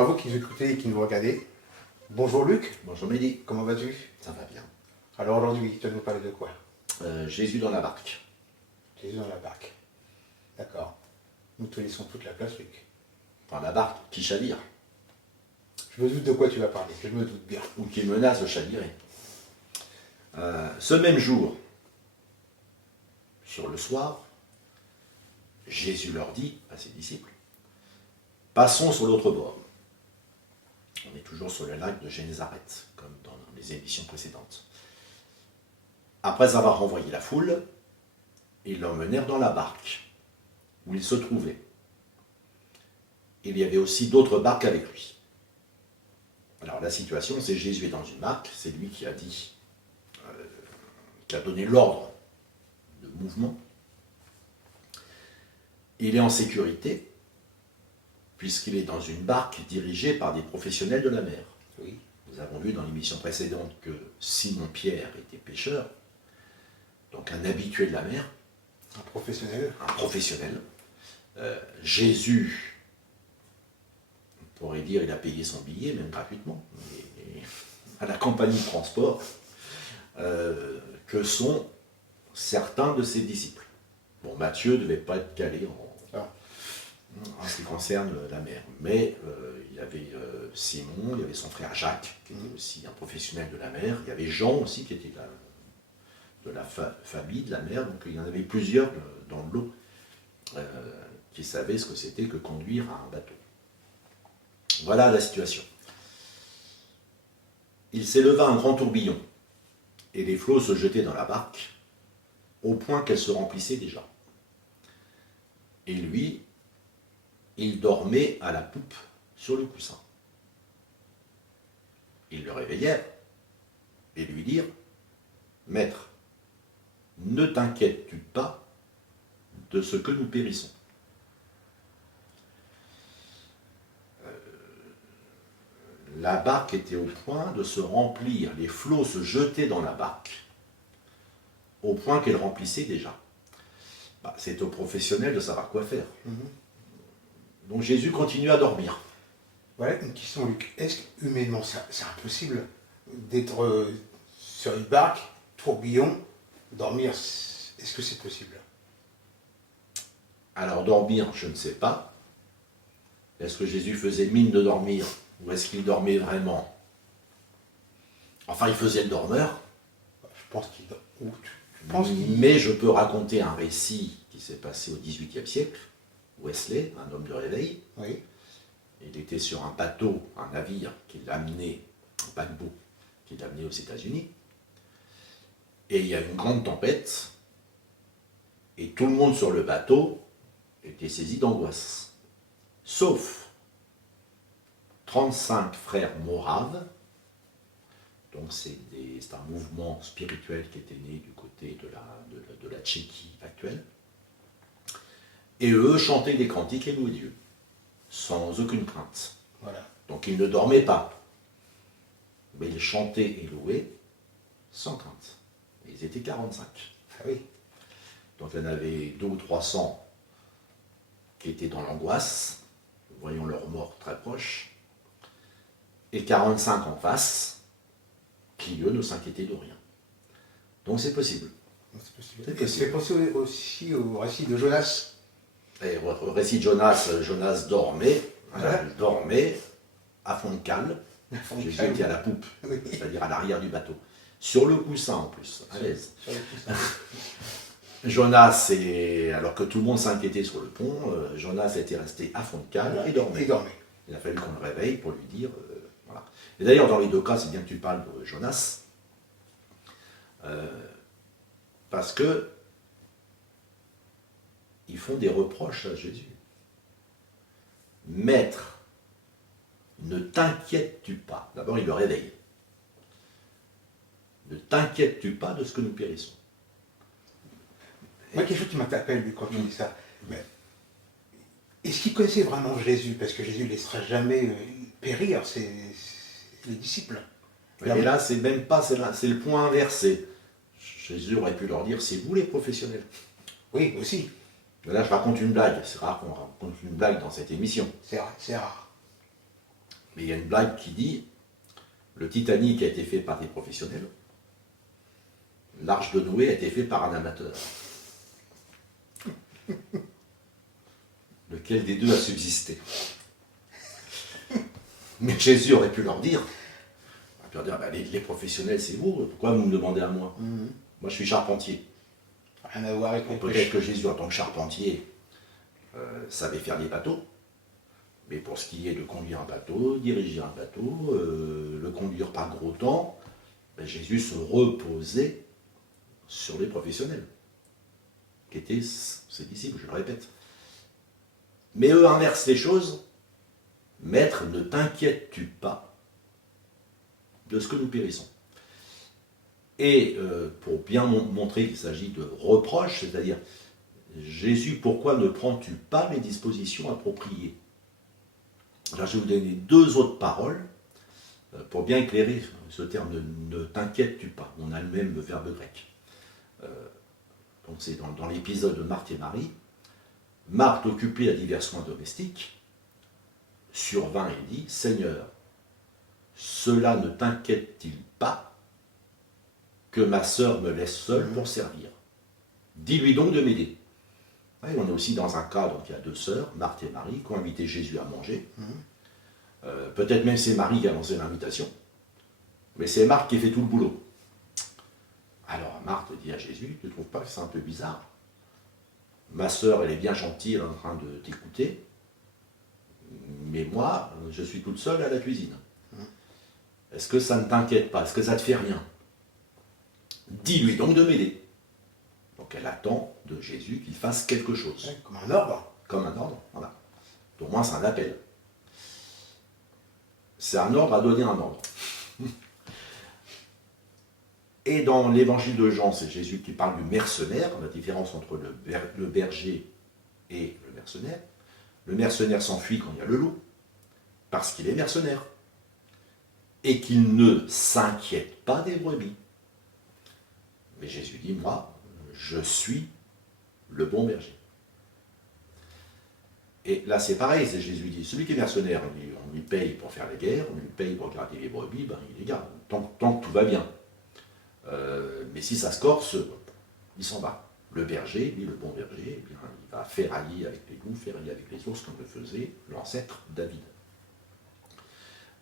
à vous qui nous écoutez et qui nous regardez. Bonjour Luc, Bonjour Mehdi, comment vas-tu? ça va bien. Alors aujourd'hui, tu vas nous parler de quoi? Jésus dans la barque. Jésus dans la barque. D'accord. Nous te laissons toute la place, Luc. Enfin, la barque qui chavire, Je me doute de quoi tu vas parler, je me doute bien. ou qui menace de chavirer. Ce même jour, sur le soir, Jésus leur dit à ses disciples, passons sur l'autre bord. On est toujours sur le lac de Génézareth, comme dans les émissions précédentes. Après avoir renvoyé la foule, ils l'emmenèrent dans la barque, où il se trouvait. Il y avait aussi d'autres barques avec lui. Alors la situation, c'est Jésus est dans une barque, c'est lui qui a dit, qui a donné l'ordre de mouvement. Il est en sécurité, puisqu'il est dans une barque dirigée par des professionnels de la mer. Oui. Nous avons vu dans l'émission précédente que Simon-Pierre était pêcheur, donc un habitué de la mer, Un professionnel. un professionnel. Jésus, on pourrait dire, il a payé son billet, même gratuitement, à la compagnie de transport, que sont certains de ses disciples. Bon, Matthieu ne devait pas être calé en ce qui concerne la mer, mais il y avait Simon, il y avait son frère Jacques, qui était aussi un professionnel de la mer, il y avait Jean aussi, qui était de la famille de la mer, donc il y en avait plusieurs dans l'eau qui savaient ce que c'était que conduire un bateau. Voilà la situation. Il s'éleva un grand tourbillon, et les flots se jetaient dans la barque, au point qu'elle se remplissait déjà. Et lui, il dormait à la poupe sur le coussin. Ils le réveillèrent et lui dirent, « Maître, ne t'inquiètes-tu pas de ce que nous périssons ?» La barque était au point de se remplir, les flots se jetaient dans la barque, au point qu'elle remplissait déjà. C'est aux professionnels de savoir quoi faire. Donc Jésus continue à dormir. Voilà une question, Luc. Est-ce qu'humainement, c'est impossible d'être sur une barque, tourbillon, dormir? Est-ce que c'est possible? Alors dormir, je ne sais pas. Est-ce que Jésus faisait mine de dormir ou est-ce qu'il dormait vraiment? Enfin, il faisait le dormeur. Je pense qu'il dort. Tu penses qu'il... Mais je peux raconter un récit qui s'est passé au XVIIIe siècle. Wesley, un homme de réveil, Oui. il était sur un bateau, un navire qui l'amenait, un paquebot, qui l'amenait aux États-Unis. Et il y a une grande tempête, et tout le monde sur le bateau était saisi d'angoisse. Sauf 35 frères moraves, donc c'est un mouvement spirituel qui était né du côté de la Tchéquie actuelle. Et eux chantaient des cantiques et louaient Dieu, sans aucune crainte. Voilà. Donc ils ne dormaient pas, mais ils chantaient et louaient sans crainte. Et ils étaient 45. Ah oui. Donc il y en avait 200 ou 300 qui étaient dans l'angoisse, voyant leur mort très proche, et 45 en face, qui eux ne s'inquiétaient de rien. Donc c'est possible. C'est possible. C'est Et possible. c'est possible aussi au récit de Jonas. Et votre récit de Jonas dormait, Voilà. il dormait à fond de cale. Fond de Jésus cale. était à la poupe, Oui. c'est-à-dire à l'arrière du bateau. Sur le coussin en plus, à l'aise. Sur le coussin. Jonas, alors que tout le monde s'inquiétait sur le pont, Jonas était resté à fond de cale et dormait. Il dormait. Il a fallu qu'on le réveille pour lui dire... voilà. Et d'ailleurs, dans les deux cas, c'est bien que tu parles de Jonas, parce que ils font des reproches à Jésus. Maître, ne t'inquiètes-tu pas? D'abord, il le réveille. Ne t'inquiètes-tu pas de ce que nous périssons? Moi, quelque chose qui m'interpelle, lui, quand tu dis ça. Mais est-ce qu'il connaissait vraiment Jésus? Parce que Jésus ne laissera jamais périr les disciples. Et là, c'est même pas, c'est le point inversé. Jésus aurait pu leur dire, c'est vous les professionnels. Oui, aussi. Mais là, je raconte une blague. C'est rare qu'on raconte une blague dans cette émission. C'est rare. Mais il y a une blague qui dit, le Titanic a été fait par des professionnels, l'Arche de Noé a été fait par un amateur. Lequel des deux a subsisté? Mais Jésus aurait pu leur dire, bah, les professionnels c'est vous, pourquoi vous me demandez à moi? Moi je suis charpentier. Rien à voir avec les Peut-être que Jésus en tant que charpentier savait faire des bateaux, mais pour ce qui est de conduire un bateau, diriger un bateau, le conduire par gros temps, ben, Jésus se reposait sur les professionnels, qui étaient ses disciples, je le répète. Mais eux inversent les choses. Maître, ne t'inquiètes-tu pas de ce que nous périssons? Et pour bien montrer qu'il s'agit de reproches, c'est-à-dire, Jésus, pourquoi ne prends-tu pas les dispositions appropriées? Alors, je vais vous donner deux autres paroles pour bien éclairer ce terme ne t'inquiètes-tu pas. On a le même verbe grec. Donc c'est dans l'épisode de Marthe et Marie. Marthe, occupée à divers soins domestiques, survint et dit, Seigneur, cela ne t'inquiète-t-il pas que ma sœur me laisse seule pour servir? Dis-lui donc de m'aider. Ouais, on est aussi dans un cas, donc il y a deux sœurs, Marthe et Marie, qui ont invité Jésus à manger. Peut-être même c'est Marie qui a lancé l'invitation, mais c'est Marthe qui fait tout le boulot. Alors Marthe dit à Jésus, tu ne trouves pas que c'est un peu bizarre? Ma sœur, elle est bien gentille, elle est en train de t'écouter, mais moi, je suis toute seule à la cuisine. Est-ce que ça ne t'inquiète pas? Est-ce que ça ne te fait rien? Dis-lui donc de m'aider. Donc elle attend de Jésus qu'il fasse quelque chose. Ouais, comme un ordre. Comme un ordre, voilà. Pour moi, c'est un appel. C'est un ordre à donner un ordre. Et dans l'évangile de Jean, c'est Jésus qui parle du mercenaire, la différence entre le berger et le mercenaire. Le mercenaire s'enfuit quand il y a le loup, parce qu'il est mercenaire, et qu'il ne s'inquiète pas des brebis. Mais Jésus dit, moi, je suis le bon berger. Et là, c'est pareil, c'est Jésus dit, celui qui est mercenaire, on lui paye pour faire la guerre, on lui paye pour garder les brebis, ben, il les garde, tant que tout va bien. Mais si ça se corse, il s'en va. Le berger, lui, le bon berger, eh bien, il va ferrailler avec les loups, ferrailler avec les ours, comme le faisait l'ancêtre David.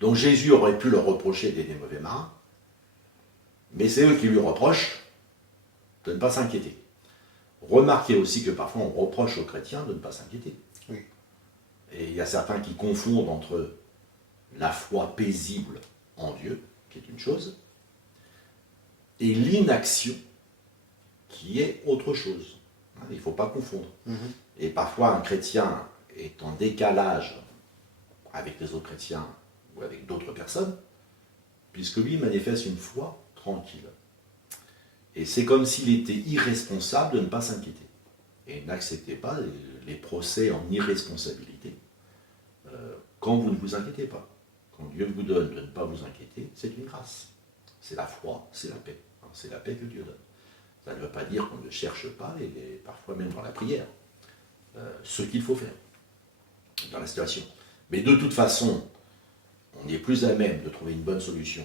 Donc Jésus aurait pu leur reprocher d'aider les mauvais marins, mais c'est eux qui lui reprochent de ne pas s'inquiéter. Remarquez aussi que parfois on reproche aux chrétiens de ne pas s'inquiéter. Oui. Et il y a certains qui confondent entre la foi paisible en Dieu, qui est une chose, et l'inaction, qui est autre chose. Il ne faut pas confondre. Et parfois un chrétien est en décalage avec les autres chrétiens ou avec d'autres personnes, puisque lui manifeste une foi tranquille. Et c'est comme s'il était irresponsable de ne pas s'inquiéter. Et n'acceptez pas les procès en irresponsabilité quand vous ne vous inquiétez pas. Quand Dieu vous donne de ne pas vous inquiéter, c'est une grâce. C'est la foi, c'est la paix. C'est la paix que Dieu donne. Ça ne veut pas dire qu'on ne cherche pas, et parfois même dans la prière, ce qu'il faut faire dans la situation. Mais de toute façon, on est plus à même de trouver une bonne solution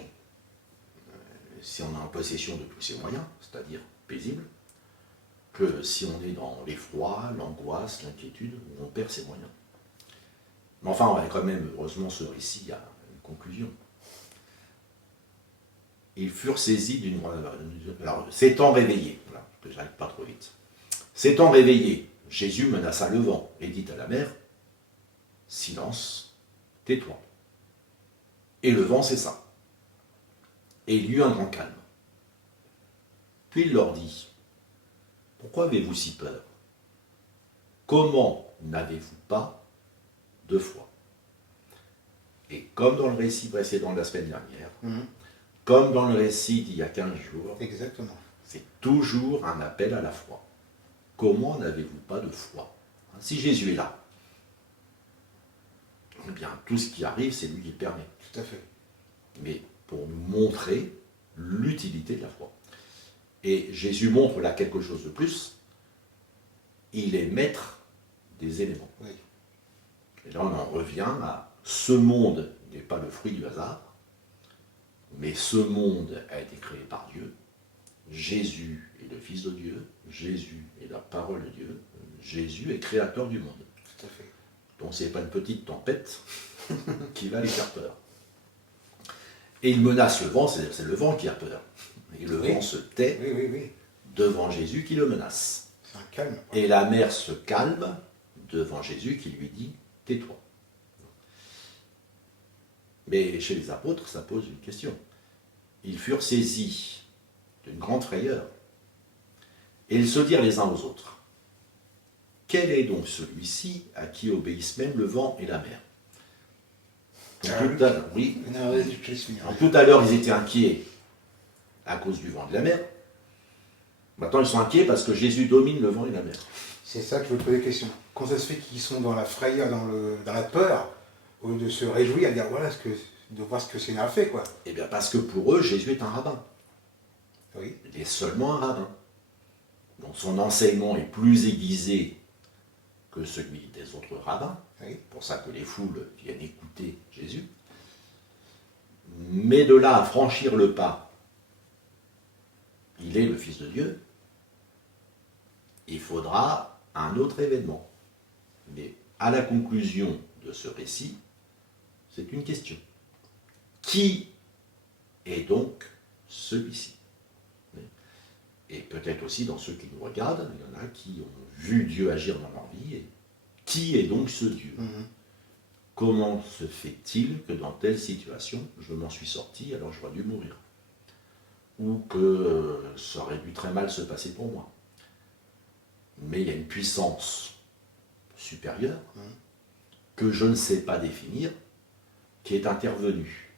si on est en possession de tous ses moyens, c'est-à-dire paisible, que si on est dans l'effroi, l'angoisse, l'inquiétude, où on perd ses moyens. Mais enfin, on va quand même, heureusement, ce récit a une conclusion. Ils furent saisis d'une... Alors, s'étant réveillés, voilà, que j'arrive pas trop vite. S'étant réveillés, Jésus menaça le vent et dit à la mer, « Silence, tais-toi. » Et le vent cessa. Et il y eut un grand calme. Puis il leur dit, « Pourquoi avez-vous si peur? Comment n'avez-vous pas de foi ?» Et comme dans le récit précédent de la semaine dernière, comme dans le récit d'il y a 15 jours, Exactement. c'est toujours un appel à la foi. Comment n'avez-vous pas de foi? Si Jésus est là, eh bien, tout ce qui arrive, c'est lui qui le permet. Tout à fait. Mais pour nous montrer l'utilité de la foi. Et Jésus montre là quelque chose de plus. Il est maître des éléments. Oui. Et là, on en revient à ce monde n'est pas le fruit du hasard, mais ce monde a été créé par Dieu. Jésus est le Fils de Dieu, Jésus est la parole de Dieu, Jésus est créateur du monde. Tout à fait. Donc ce n'est pas une petite tempête qui va les faire peur. Et il menace le vent, c'est le vent qui a peur. Et le vent se tait Oui. devant Jésus qui le menace. C'est un calme. Et la mer se calme devant Jésus qui lui dit « tais-toi ». Mais chez les apôtres, ça pose une question. Ils furent saisis d'une grande frayeur. Et ils se dirent les uns aux autres, « Quel est donc celui-ci à qui obéissent même le vent et la mer ?» Oui. Tout à l'heure, ils étaient inquiets à cause du vent et de la mer. Maintenant, ils sont inquiets parce que Jésus domine le vent et la mer. C'est ça que je veux poser la question. Quand ça se fait qu'ils sont dans la frayeur, dans la peur, au lieu de se réjouir, à dire voilà, de voir ce que c'est a fait, quoi. Eh bien, parce que pour eux, Jésus est un rabbin. Oui. Il est seulement un rabbin. Donc son enseignement est plus aiguisé que celui des autres rabbins. Oui. C'est pour ça que les foules viennent écouter Jésus. Mais de là à franchir le pas, il est le Fils de Dieu, il faudra un autre événement. Mais à la conclusion de ce récit, c'est une question. Qui est donc celui-ci? Et peut-être aussi dans ceux qui nous regardent, il y en a qui ont vu Dieu agir dans leur vie. Et qui est donc ce Dieu? Comment se fait-il que dans telle situation, je m'en suis sorti alors j'aurais dû mourir? Ou que ça aurait dû très mal se passer pour moi? Mais il y a une puissance supérieure que je ne sais pas définir, qui est intervenue.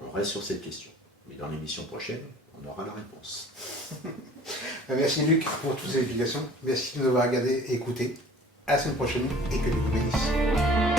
On reste sur cette question. Mais dans l'émission prochaine, on aura la réponse. Merci Luc pour toutes ces explications. Merci de nous avoir regardé et écouté. À la semaine prochaine et que Dieu vous bénisse.